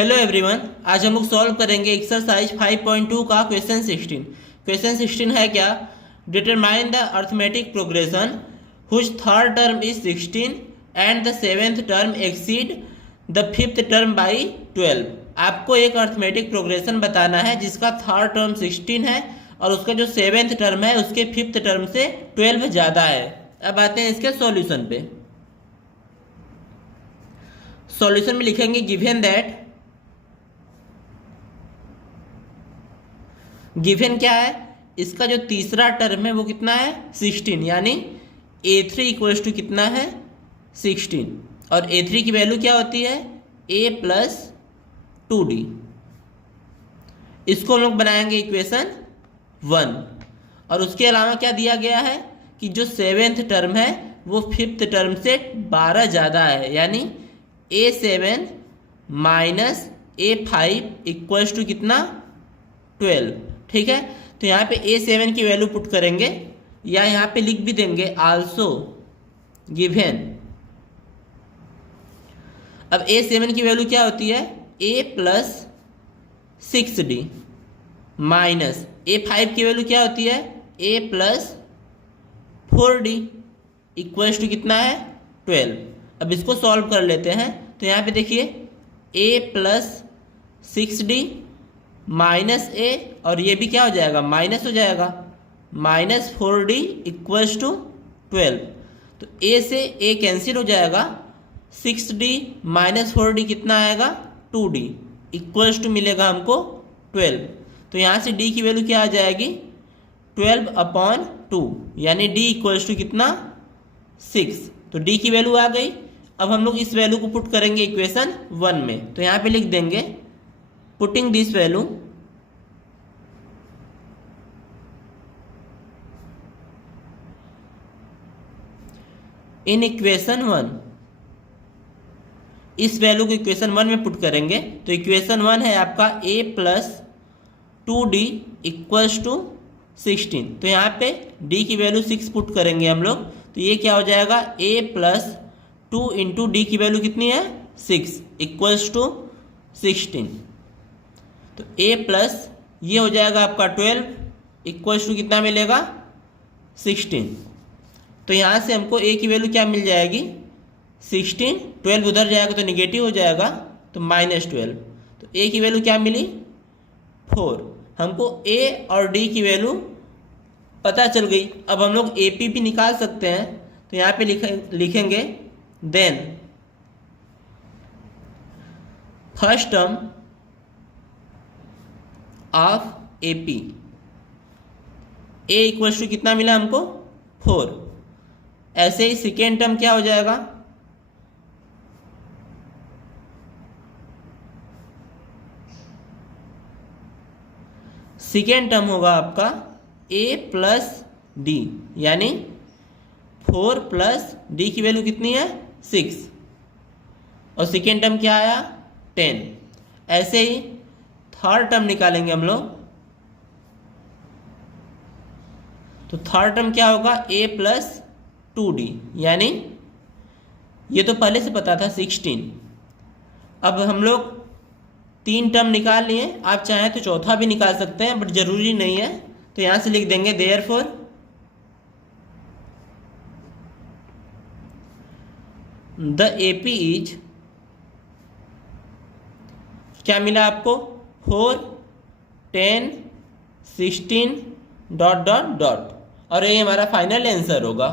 Hello everyone, आज हम लोग सॉल्व करेंगे एक्सरसाइज 5.2 का क्वेश्चन 16। क्वेश्चन 16 है क्या? Determine the arithmetic progression whose third term is 16 and the seventh term exceed the fifth term by 12। आपको एक अर्थमेटिक प्रोग्रेशन बताना है जिसका थर्ड टर्म 16 है और उसका जो सेवेंथ टर्म है उसके फिफ्थ टर्म से 12 ज़्यादा है। अब आते हैं इसके सॉल्यूशन पे। सॉल्यूशन में लिखेंगे गिवन दैट, गिवन क्या है, इसका जो तीसरा टर्म है वो कितना है 16, यानी a3 इक्वल्स टू कितना है 16 और a3 की वैल्यू क्या होती है a प्लस 2d। इसको हम लोग बनाएंगे इक्वेशन 1 और उसके अलावा क्या दिया गया है कि जो सेवेंथ टर्म है वो फिफ्थ टर्म से 12 ज़्यादा है, यानी a7 minus a5 equals to कितना 12। ठीक है, तो यहाँ पे a7 की वैल्यू पुट करेंगे या यहाँ पे लिख भी देंगे आल्सो गिवन। अब a7 की वैल्यू क्या होती है a plus 6d minus a5 की वैल्यू क्या होती है a plus 4d equals to कितना है 12। अब इसको सॉल्व कर लेते हैं, तो यहाँ पे देखिए a प्लस 6d माइनस ए और ये भी क्या हो जाएगा माइनस हो जाएगा, माइनस 4d इक्वल्स टू 12। तो ए से ए कैंसिल हो जाएगा, 6d माइनस 4d कितना आएगा 2d इक्वल्स टू मिलेगा हमको 12। तो यहाँ से d की वैल्यू क्या आ जाएगी 12/2, यानी d इक्वल्स टू कितना 6। तो d की वैल्यू आ गई। अब हम लोग इस वैल्यू को पुट करेंगे इक्वेशन 1 में, तो यहाँ पे लिख देंगे putting this value in equation 1। इस वैल्यू को इक्वेशन 1 में पुट करेंगे, तो इक्वेशन 1 है आपका a plus 2d equals to 16। तो यहाँ पे d की वैल्यू 6 पुट करेंगे हम लोग, तो ये क्या हो जाएगा a प्लस 2 इंटू डी की वैल्यू कितनी है 6 इक्वल्स टू 16। तो a प्लस ये हो जाएगा आपका 12 इक्वल्स टू कितना मिलेगा 16। तो यहाँ से हमको a की वैल्यू क्या मिल जाएगी 16, 12 उधर जाएगा तो निगेटिव हो जाएगा तो -12। तो a की वैल्यू क्या मिली 4। हमको a और d की वैल्यू पता चल गई। अब हम लोग AP भी निकाल सकते हैं, तो यहाँ पे लिखेंगे then first term of AP a equals to कितना मिला हमको 4। ऐसे ही सेकेंड टर्म क्या हो जाएगा सेकेंड टर्म होगा आपका a प्लस d, यानी 4 प्लस d की वैल्यू कितनी है 6 और सेकेंड टर्म क्या आया 10। ऐसे ही थर्ड टर्म निकालेंगे हम लोग, तो थर्ड टर्म क्या होगा a प्लस 2d, यानी ये तो पहले से पता था 16। अब हम लोग 3 टर्म निकाल लिए, आप चाहें तो चौथा भी निकाल सकते हैं बट जरूरी नहीं है। तो यहां से लिख देंगे देयरफॉर द AP इज, क्या मिला आपको 4, 10, 16 ... और ये हमारा फाइनल आंसर होगा।